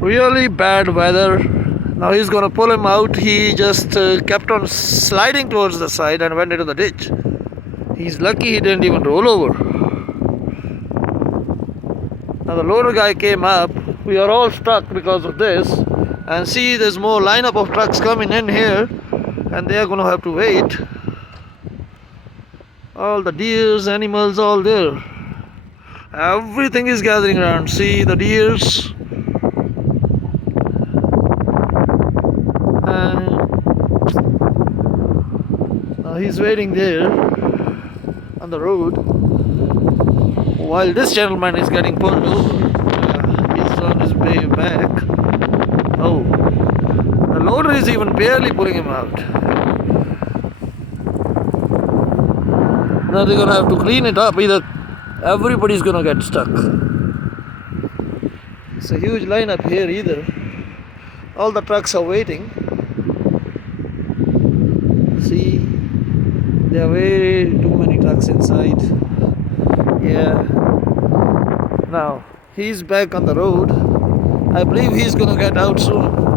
Really bad weather. Now he's gonna pull him out. He just kept on sliding towards the side and went into the ditch. He's lucky he didn't even roll over. Now the loader guy came up. We are all stuck because of this. And see, there's more lineup of trucks coming in here, and they are gonna have to wait. All the deers, animals, all there. Everything is gathering around. See the deers. Now he's waiting there on the road while this gentleman is getting pulled over. He's on his way back. Oh, the loader is even barely pulling him out. Now they're gonna have to clean it up. Either everybody's gonna get stuck. It's a huge lineup here either. All the trucks are waiting. See, there are way too many trucks inside. Yeah. Now he's back on the road. I believe he's gonna get out soon.